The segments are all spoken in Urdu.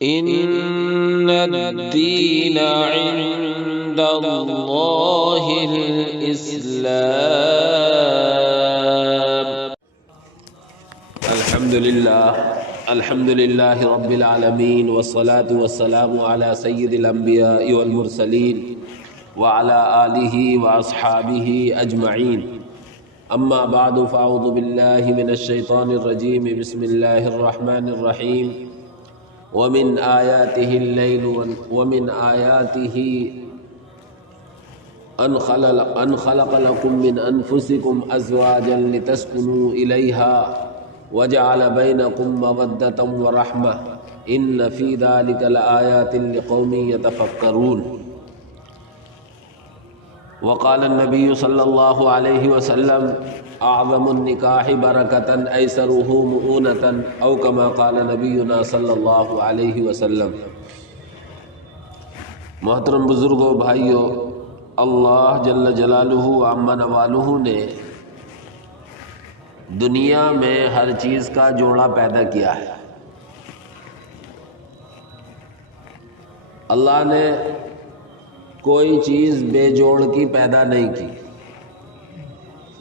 إن الدين عند الله الإسلام. الحمد لله رب العالمين، والصلاة والسلام على سيد الأنبياء والمرسلين وعلى آله وأصحابه أجمعين. أما بعد، فأعوذ بالله من الشيطان الرجيم. بسم الله الرحمن الرحيم. ومن آياته الليل ومن آياته أن خلق لكم من أنفسكم أزواجا لتسكنوا إليها وجعل بينكم مودة ورحمة إن في ذلك لآيات لقوم يتفكرون. وقال النبي صلى الله عليه وسلم: أعظم النکاح برکة ایسرہ مؤونة، او کما قال نبینا صلی اللہ علیہ وسلم. محترم بزرگوں، بھائیوں، اللہ جل جلالہ و عم نوالہ نے دنیا میں ہر چیز کا جوڑا پیدا کیا ہے. اللہ نے کوئی چیز بے جوڑ کی پیدا نہیں کی.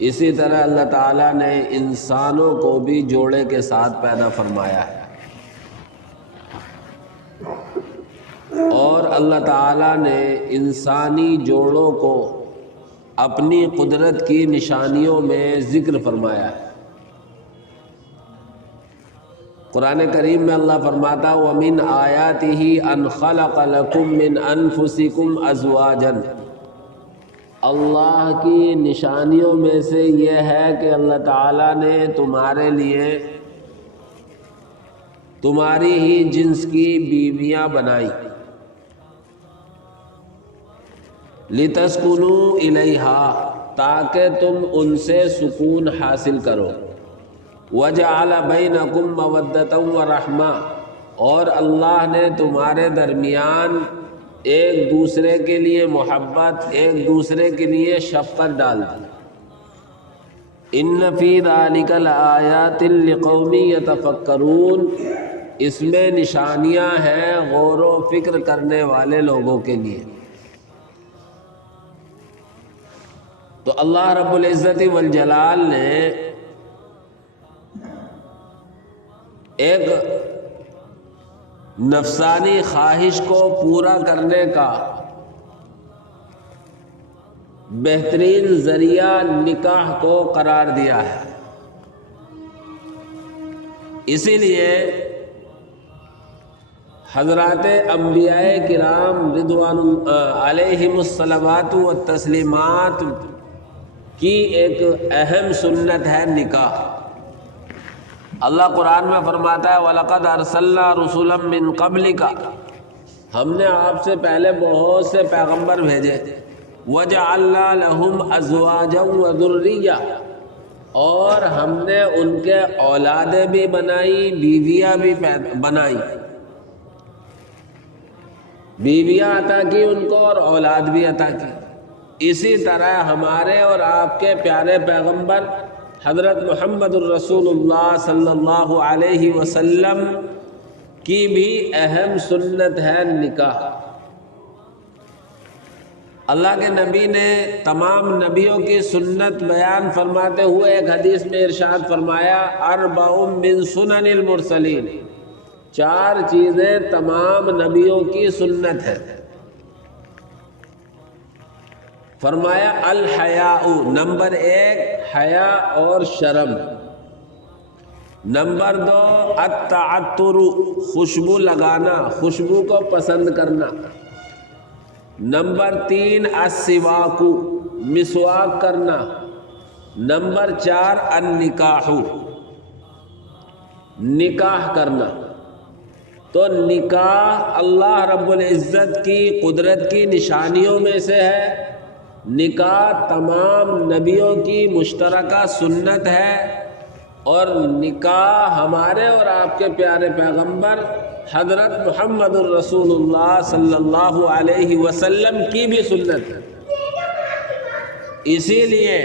اسی طرح اللہ تعالیٰ نے انسانوں کو بھی جوڑے کے ساتھ پیدا فرمایا ہے، اور اللہ تعالیٰ نے انسانی جوڑوں کو اپنی قدرت کی نشانیوں میں ذکر فرمایا ہے. قرآن کریم میں اللہ فرماتا: وَمِنْ آيَاتِهِ أَنْ خَلَقَ لَكُم مِّنْ أَنفُسِكُمْ أَزْوَاجًا. اللہ کی نشانیوں میں سے یہ ہے کہ اللہ تعالیٰ نے تمہارے لیے تمہاری ہی جنس کی بیویاں بنائی. لِتَسْكُنُوا إِلَيْهَا، تاکہ تم ان سے سکون حاصل کرو. وَجَعَلَ بَيْنَكُمْ مَوَدَّةً وَرَحْمَةً، اور اللہ نے تمہارے درمیان ایک دوسرے کے لیے محبت، ایک دوسرے کے لیے شفقت ڈال دی. ان فی ذلک لآیات لقوم یتفکرون، اس میں نشانیاں ہیں غور و فکر کرنے والے لوگوں کے لیے. تو اللہ رب العزت والجلال نے ایک نفسانی خواہش کو پورا کرنے کا بہترین ذریعہ نکاح کو قرار دیا ہے. اسی لیے حضرات انبیاء کرام رضوان علیہم الصلوات والتسلیمات کی ایک اہم سنت ہے نکاح. اللہ قرآن میں فرماتا ہے: وَلَقَدْ أَرْسَلْنَا رُسُلًا مِّن قَبْلِكَ، ہم نے آپ سے پہلے بہت سے پیغمبر بھیجے. وَجَعَلْنَا لَهُمْ أَزْوَاجًا وَذُرِّيَّةً، اور ہم نے ان کے اولادیں بھی بنائی، بیویاں بھی بنائی. بیویاں عطا کی ان کو اور اولاد بھی عطا کی. اسی طرح ہمارے اور آپ کے پیارے پیغمبر حضرت محمد الرسول اللہ صلی اللہ علیہ وسلم کی بھی اہم سنت ہے نکاح. اللہ کے نبی نے تمام نبیوں کی سنت بیان فرماتے ہوئے ایک حدیث میں ارشاد فرمایا: اربع من سنن المرسلین، 4 چیزیں تمام نبیوں کی سنت ہے. فرمایا: الحیاء، نمبر 1 حیا اور شرم. نمبر 2 التعطر، خوشبو لگانا، خوشبو کو پسند کرنا. نمبر 3 السواک، مسواک کرنا. نمبر 4 النکاح، نکاح کرنا. تو نکاح اللہ رب العزت کی قدرت کی نشانیوں میں سے ہے. نکاح تمام نبیوں کی مشترکہ سنت ہے، اور نکاح ہمارے اور آپ کے پیارے پیغمبر حضرت محمد الرسول اللہ صلی اللہ علیہ وسلم کی بھی سنت ہے. اسی لیے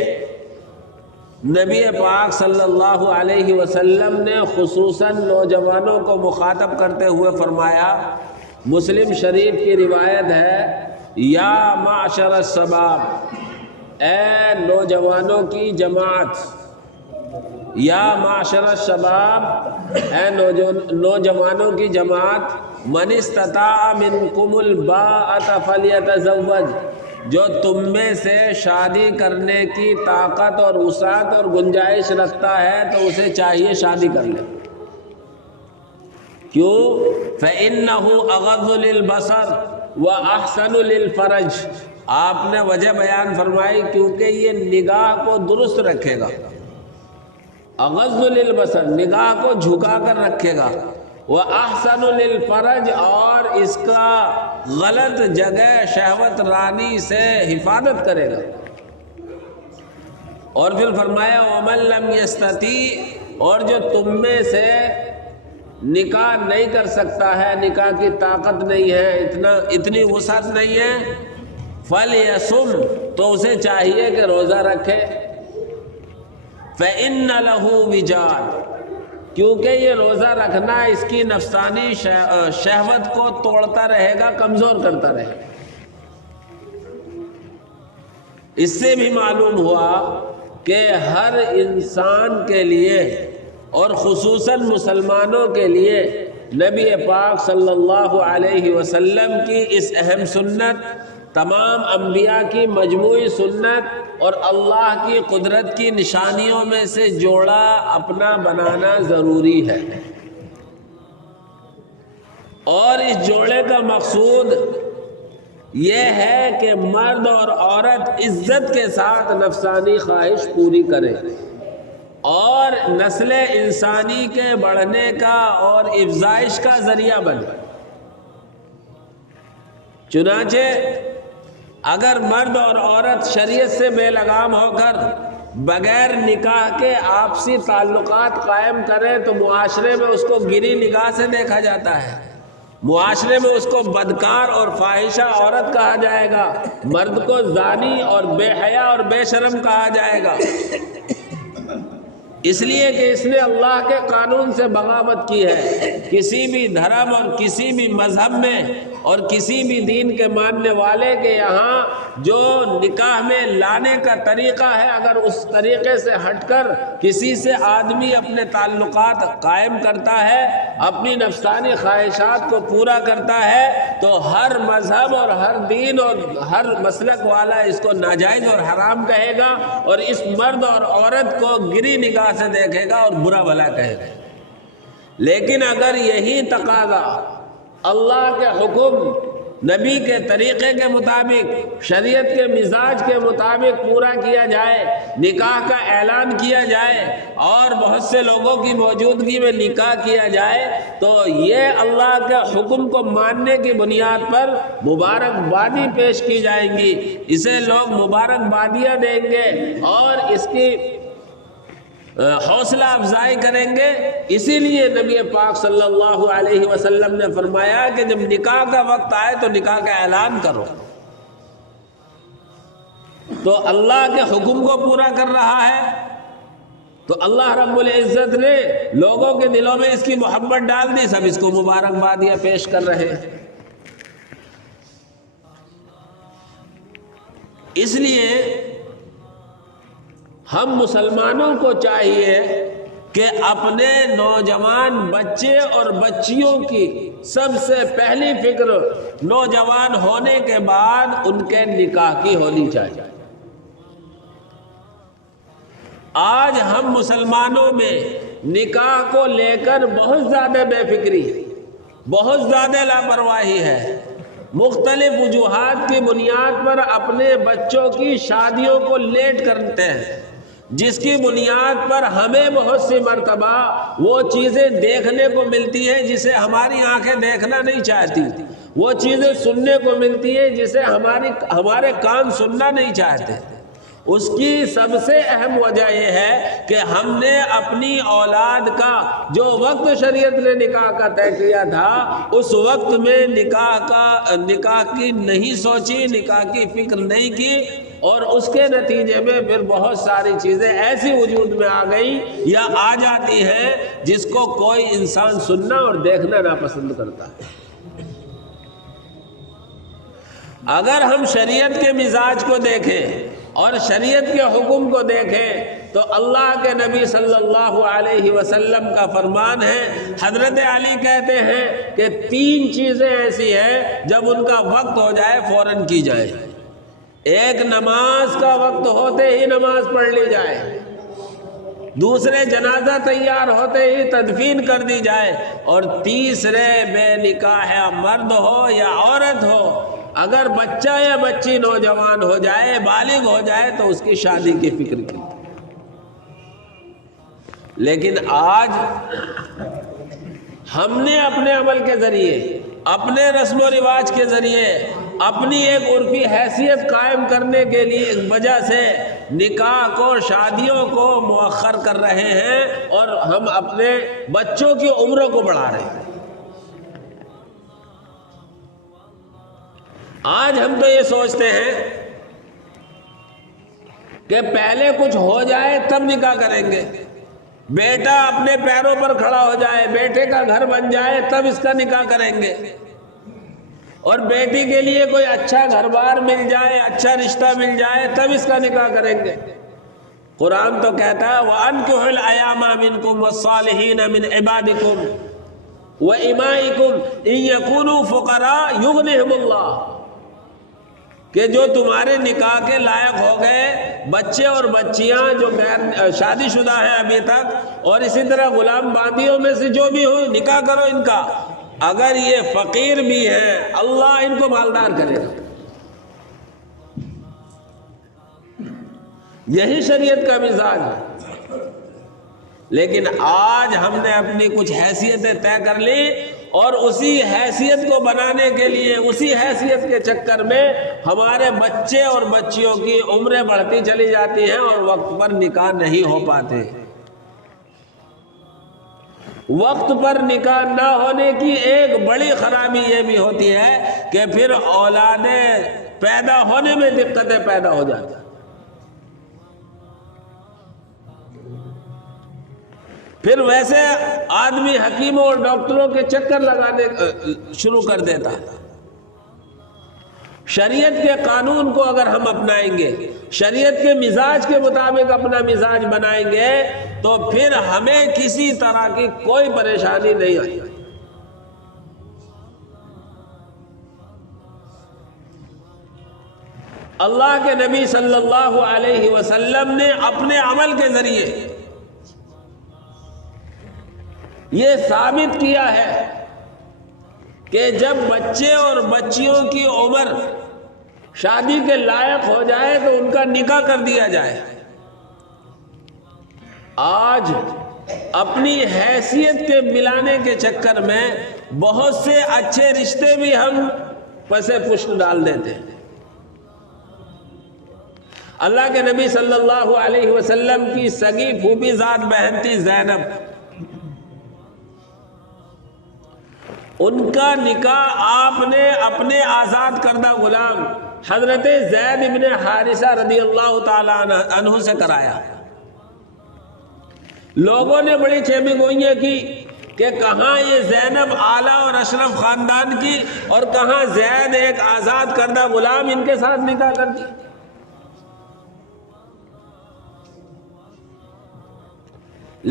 نبی پاک صلی اللہ علیہ وسلم نے خصوصاً نوجوانوں کو مخاطب کرتے ہوئے فرمایا، مسلم شریف کی روایت ہے، یا معشر الشباب، اے نوجوانوں کی جماعت، یا معشر الشباب، اے نوجوانوں کی جماعت، من استطاع منکم الباءۃ فلیتزوج، جو تم میں سے شادی کرنے کی طاقت اور وسعت اور گنجائش رکھتا ہے تو اسے چاہیے شادی کر لے۔ کیوں؟ فَإِنَّهُ أَغَضُّ لِلْبَصَرِ وَأَحْسَنُ لِلْفَرْجِ، آپ نے وجہ بیان فرمائی کیونکہ یہ نگاہ کو درست رکھے گا، اغض للبصر، نگاہ کو جھکا کر رکھے گا، وَأَحْسَنُ لِلْفَرْجِ، اور اس کا غلط جگہ شہوت رانی سے حفاظت کرے گا۔ اور پھر فرمایا وَمَن لَّمْ يَسْتَطِيعْ، اور جو تم میں سے نکاح نہیں کر سکتا ہے، نکاح کی طاقت نہیں ہے، اتنی وسعت نہیں ہے، فَلْيَصُمْ، تو اسے چاہیے کہ روزہ رکھے، فَإِنَّ لَهُ وِجَاءً، کیونکہ یہ روزہ رکھنا اس کی نفسانی شہوت کو توڑتا رہے گا، کمزور کرتا رہے گا۔ اس سے بھی معلوم ہوا کہ ہر انسان کے لیے اور خصوصاً مسلمانوں کے لیے نبی پاک صلی اللہ علیہ وسلم کی اس اہم سنت، تمام انبیاء کی مجموعی سنت اور اللہ کی قدرت کی نشانیوں میں سے جوڑا اپنا بنانا ضروری ہے۔ اور اس جوڑے کا مقصود یہ ہے کہ مرد اور عورت عزت کے ساتھ نفسانی خواہش پوری کریں اور نسل انسانی کے بڑھنے کا اور افزائش کا ذریعہ بنے۔ چنانچہ اگر مرد اور عورت شریعت سے بے لگام ہو کر بغیر نکاح کے آپسی تعلقات قائم کریں تو معاشرے میں اس کو گری نگاہ سے دیکھا جاتا ہے، معاشرے میں اس کو بدکار اور فاحشہ عورت کہا جائے گا، مرد کو زانی اور بے حیا اور بے شرم کہا جائے گا، اس لیے کہ اس نے اللہ کے قانون سے بغاوت کی ہے۔ کسی بھی دھرم اور کسی بھی مذہب میں اور کسی بھی دین کے ماننے والے کے یہاں جو نکاح میں لانے کا طریقہ ہے، اگر اس طریقے سے ہٹ کر کسی سے آدمی اپنے تعلقات قائم کرتا ہے، اپنی نفسانی خواہشات کو پورا کرتا ہے، تو ہر مذہب اور ہر دین اور ہر مسلک والا اس کو ناجائز اور حرام کہے گا اور اس مرد اور عورت کو گری نگاہ سے دیکھے گا اور برا بھلا کہے گا۔ لیکن اگر یہی تقاضا اللہ کے حکم، نبی کے طریقے کے مطابق، شریعت کے مزاج کے مطابق پورا کیا جائے، نکاح کا اعلان کیا جائے اور بہت سے لوگوں کی موجودگی میں نکاح کیا جائے، تو یہ اللہ کے حکم کو ماننے کی بنیاد پر مبارکبادی پیش کی جائیں گی، اسے لوگ مبارکبادیاں دیں گے اور اس کی حوصلہ افزائی کریں گے۔ اسی لیے نبی پاک صلی اللہ علیہ وسلم نے فرمایا کہ جب نکاح کا وقت آئے تو نکاح کا اعلان کرو۔ تو اللہ کے حکم کو پورا کر رہا ہے تو اللہ رب العزت نے لوگوں کے دلوں میں اس کی محبت ڈال دی، سب اس کو مبارکبادیاں پیش کر رہے ہیں۔ اس لیے ہم مسلمانوں کو چاہیے کہ اپنے نوجوان بچے اور بچیوں کی سب سے پہلی فکر نوجوان ہونے کے بعد ان کے نکاح کی ہونی چاہیے۔ آج ہم مسلمانوں میں نکاح کو لے کر بہت زیادہ بے فکری، بہت زیادہ لاپرواہی ہے، مختلف وجوہات کی بنیاد پر اپنے بچوں کی شادیوں کو لیٹ کرتے ہیں، جس کی بنیاد پر ہمیں بہت سی مرتبہ وہ چیزیں دیکھنے کو ملتی ہیں جسے ہماری آنکھیں دیکھنا نہیں چاہتی، وہ چیزیں سننے کو ملتی ہیں جسے ہمارے کان سننا نہیں چاہتے۔ اس کی سب سے اہم وجہ یہ ہے کہ ہم نے اپنی اولاد کا جو وقت شریعت نے نکاح کا طے کیا تھا، اس وقت میں نکاح کی نہیں سوچی، نکاح کی فکر نہیں کی، اور اس کے نتیجے میں پھر بہت ساری چیزیں ایسی وجود میں آ گئی یا آ جاتی ہیں جس کو کوئی انسان سننا اور دیکھنا ناپسند کرتا ہے۔ اگر ہم شریعت کے مزاج کو دیکھیں اور شریعت کے حکم کو دیکھیں تو اللہ کے نبی صلی اللہ علیہ وسلم کا فرمان ہے، حضرت علی کہتے ہیں کہ 3 چیزیں ایسی ہیں جب ان کا وقت ہو جائے فوراً کی جائے۔ ایک، نماز کا وقت ہوتے ہی نماز پڑھ لی جائے۔ دوسرے، جنازہ تیار ہوتے ہی تدفین کر دی جائے۔ اور تیسرے، بے نکاح مرد ہو یا عورت ہو، اگر بچہ یا بچی نوجوان ہو جائے، بالغ ہو جائے تو اس کی شادی کی فکر کی۔ لیکن آج ہم نے اپنے عمل کے ذریعے، اپنے رسم و رواج کے ذریعے، اپنی ایک عرفی حیثیت قائم کرنے کے لیے وجہ سے نکاح کو، شادیوں کو مؤخر کر رہے ہیں اور ہم اپنے بچوں کی عمروں کو بڑھا رہے ہیں۔ آج ہم تو یہ سوچتے ہیں کہ پہلے کچھ ہو جائے تب نکاح کریں گے، بیٹا اپنے پیروں پر کھڑا ہو جائے، بیٹے کا گھر بن جائے تب اس کا نکاح کریں گے، اور بیٹی کے لیے کوئی اچھا گھر بار مل جائے، اچھا رشتہ مل جائے تب اس کا نکاح کریں گے۔ قرآن تو کہتا ہے وَأَنكِحُوا الْأَيَامَ مِنكُمْ وَالصَّالِحِينَ مِنْ عِبَادِكُمْ وَإِمَائِكُمْ إِنْ يَكُونُوا فُقَرَاءَ يُغْنِهِمُ اللَّهُ، کہ جو تمہارے نکاح کے لائق ہو گئے بچے اور بچیاں جو شادی شدہ ہیں ابھی تک، اور اسی طرح غلام باندیوں میں سے جو بھی ہو نکاح کرو ان کا، اگر یہ فقیر بھی ہیں اللہ ان کو مالدار کرے گا۔ یہی شریعت کا مزاج ہے۔ لیکن آج ہم نے اپنی کچھ حیثیتیں طے کر لی اور اسی حیثیت کو بنانے کے لیے، اسی حیثیت کے چکر میں ہمارے بچے اور بچیوں کی عمریں بڑھتی چلی جاتی ہیں اور وقت پر نکاح نہیں ہو پاتے۔ وقت پر نکاح نہ ہونے کی ایک بڑی خرابی یہ بھی ہوتی ہے کہ پھر اولادیں پیدا ہونے میں دقتیں پیدا ہو جاتی ہیں۔ پھر ویسے آدمی حکیموں اور ڈاکٹروں کے چکر لگانے شروع کر دیتا ہے۔ شریعت کے قانون کو اگر ہم اپنائیں گے، شریعت کے مزاج کے مطابق اپنا مزاج بنائیں گے تو پھر ہمیں کسی طرح کی کوئی پریشانی نہیں آئی۔ اللہ کے نبی صلی اللہ علیہ وسلم نے اپنے عمل کے ذریعے یہ ثابت کیا ہے کہ جب بچے اور بچیوں کی عمر شادی کے لائق ہو جائے تو ان کا نکاح کر دیا جائے۔ آج اپنی حیثیت کے ملانے کے چکر میں بہت سے اچھے رشتے بھی ہم پسے پشت ڈال دیتے ہیں۔ اللہ کے نبی صلی اللہ علیہ وسلم کی سگی پھوپھی ذات بہن تھی زینب، ان کا نکاح آپ نے اپنے آزاد کردہ غلام حضرت زید بن حارثہ رضی اللہ تعالیٰ عنہ سے کرایا۔ لوگوں نے بڑی چیمی گوئیاں کی کہ کہاں یہ زینب اعلیٰ اور اشرف خاندان کی اور کہاں زید ایک آزاد کردہ غلام، ان کے ساتھ نکاح کر دی۔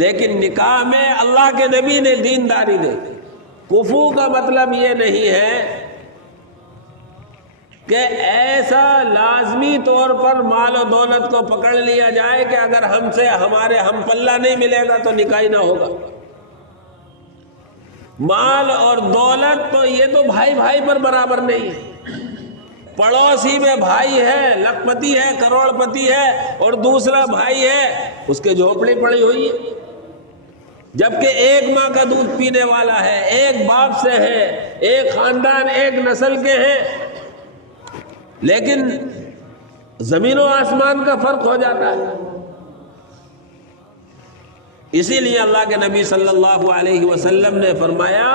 لیکن نکاح میں اللہ کے نبی نے دینداری دے۔ کفو کا مطلب یہ نہیں ہے کہ ایسا لازمی طور پر مال و دولت کو پکڑ لیا جائے کہ اگر ہم سے ہمارے ہم پلہ نہیں ملے گا تو نکاح نہ ہوگا۔ مال اور دولت تو یہ تو بھائی بھائی پر برابر نہیں ہے۔ پڑوسی میں بھائی ہے، لکھ پتی ہے، کروڑ پتی ہے، اور دوسرا بھائی ہے اس کے جھوپڑی پڑی ہوئی ہے، جبکہ ایک ماں کا دودھ پینے والا ہے، ایک باپ سے ہے، ایک خاندان ایک نسل کے ہیں، لیکن زمین و آسمان کا فرق ہو جاتا ہے۔ اسی لیے اللہ کے نبی صلی اللہ علیہ وسلم نے فرمایا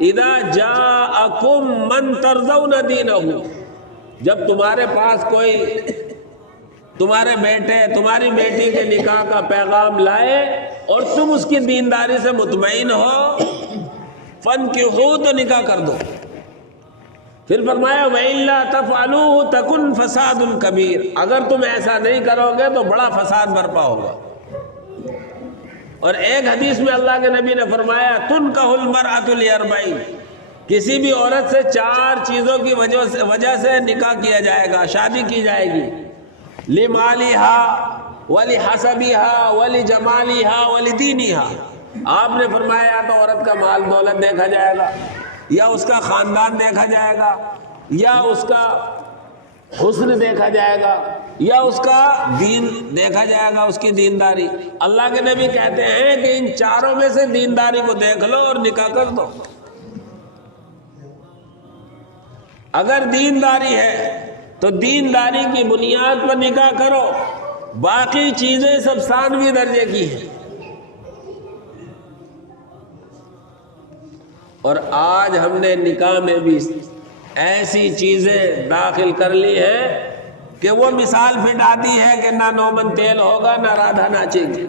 اذا جاءکم من ترضون دینہ، جب تمہارے پاس کوئی تمہارے بیٹے تمہاری بیٹی کے نکاح کا پیغام لائے اور تم اس کی دینداری سے مطمئن ہو، فَانْكِحُوا تو نکاح کر دو۔ پھر فرمایا وَإِلَّا تَفْعَلُوهُ تَكُنْ فَسَادٌ كَبِيرٌ، اگر تم ایسا نہیں کرو گے تو بڑا فساد برپا ہوگا۔ اور ایک حدیث میں اللہ کے نبی نے فرمایا تُنْكَحُ الْمَرْأَةُ لِأَرْبَعٍ، کسی بھی عورت سے 4 چیزوں کی وجہ سے نکاح کیا جائے گا، شادی کی جائے گی، لِمَالِهَا وَلِحَسَبِهَا وَلِجَمَالِهَا وَلِدِينِهَا۔ آپ نے فرمایا تو عورت کا مال دولت دیکھا جائے گا، یا اس کا خاندان دیکھا جائے گا، یا اس کا حسن دیکھا جائے گا، یا اس کا دین دیکھا جائے گا، اس کی دینداری۔ اللہ کے نبی کہتے ہیں کہ ان 4 میں سے دینداری کو دیکھ لو اور نکاح کر دو۔ اگر دینداری ہے تو دینداری کی بنیاد پر نکاح کرو، باقی چیزیں سب ثانوی درجے کی ہیں۔ اور آج ہم نے نکاح میں بھی ایسی چیزیں داخل کر لی ہیں کہ وہ مثال پھر آتی ہے کہ نہ نومن تیل ہوگا نہ رادھا ناچے گی۔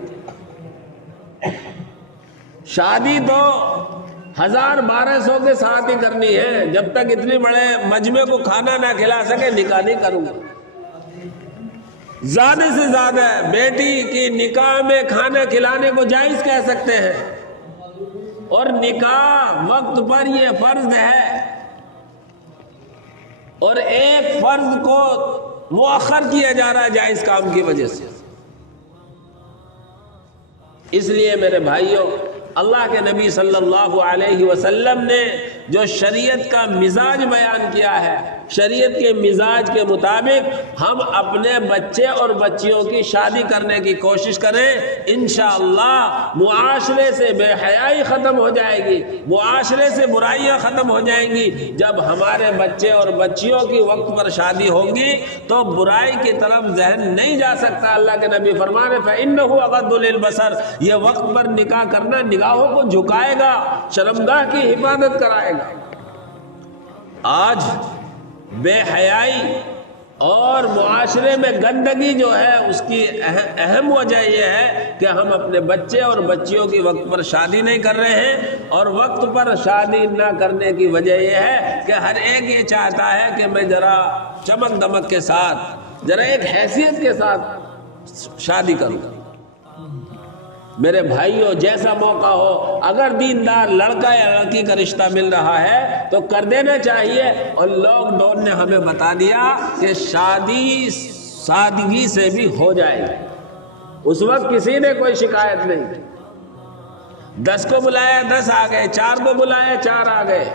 شادی تو 1000-1200 کے ساتھ ہی کرنی ہے، جب تک اتنے بڑے مجمع کو کھانا نہ کھلا سکے نکاح نہیں کروں گا۔ زیادہ سے زیادہ بیٹی کی نکاح میں کھانا کھلانے کو جائز کہہ سکتے ہیں، اور نکاح وقت پر یہ فرض ہے، اور ایک فرض کو مؤخر کیا جا رہا ہے جائز کام کی وجہ سے۔ اس لیے میرے بھائیوں، اللہ کے نبی صلی اللہ علیہ وسلم نے جو شریعت کا مزاج بیان کیا ہے، شریعت کے مزاج کے مطابق ہم اپنے بچے اور بچیوں کی شادی کرنے کی کوشش کریں، انشاءاللہ معاشرے سے بے حیائی ختم ہو جائے گی، معاشرے سے برائیاں ختم ہو جائیں گی۔ جب ہمارے بچے اور بچیوں کی وقت پر شادی ہوگی تو برائی کی طرف ذہن نہیں جا سکتا۔ اللہ کے نبی فرمانے فَإِنَّهُ أَغَضُّ لِلْبَصَرِ، یہ وقت پر نکاح کرنا نگاہوں کو جھکائے گا، شرمگاہ کی حفاظت کرائے گا۔ آج بے حیائی اور معاشرے میں گندگی جو ہے اس کی اہم وجہ یہ ہے کہ ہم اپنے بچے اور بچیوں کی وقت پر شادی نہیں کر رہے ہیں، اور وقت پر شادی نہ کرنے کی وجہ یہ ہے کہ ہر ایک یہ چاہتا ہے کہ میں ذرا چمک دمک کے ساتھ، ذرا ایک حیثیت کے ساتھ شادی کروں۔ میرے بھائیوں، جیسا موقع ہو، اگر دیندار لڑکا یا لڑکی کا رشتہ مل رہا ہے تو کر دینا چاہیے۔ اور لاک ڈاؤن نے ہمیں بتا دیا کہ شادی سادگی سے بھی ہو جائے گی۔ اس وقت کسی نے کوئی شکایت نہیں، 10 کو بلایا 10 آ گئے، 4 کو بلایا 4 آ گئے،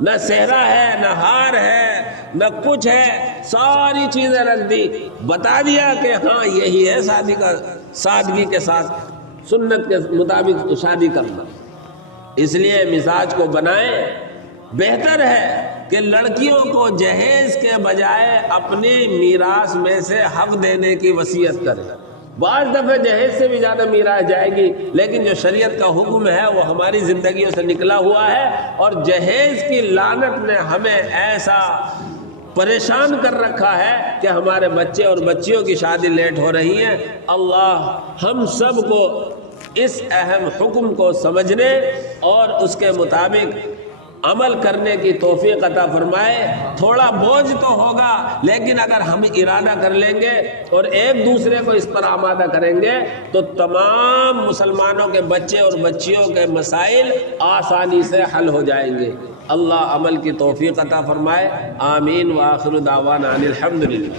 نہ صحرا ہے نہ ہار ہے نہ کچھ ہے، ساری چیزیں رکھ دی، بتا دیا کہ ہاں یہی ہے شادی کا، سادگی کے ساتھ سنت کے مطابق شادی کرنا۔ اس لیے مزاج کو بنائیں۔ بہتر ہے کہ لڑکیوں کو جہیز کے بجائے اپنی میراث میں سے حق دینے کی وصیت کریں۔ بعض دفعہ جہیز سے بھی زیادہ میراث جائے گی، لیکن جو شریعت کا حکم ہے وہ ہماری زندگیوں سے نکلا ہوا ہے، اور جہیز کی لعنت نے ہمیں ایسا پریشان کر رکھا ہے کہ ہمارے بچے اور بچیوں کی شادی لیٹ ہو رہی ہیں۔ اللہ ہم سب کو اس اہم حکم کو سمجھنے اور اس کے مطابق عمل کرنے کی توفیق عطا فرمائے۔ تھوڑا بوجھ تو ہوگا، لیکن اگر ہم ارادہ کر لیں گے اور ایک دوسرے کو اس پر آمادہ کریں گے تو تمام مسلمانوں کے بچے اور بچیوں کے مسائل آسانی سے حل ہو جائیں گے۔ اللہ عمل کی توفیق عطا فرمائے۔ آمین وآخر دعوانا ان الحمدللہ۔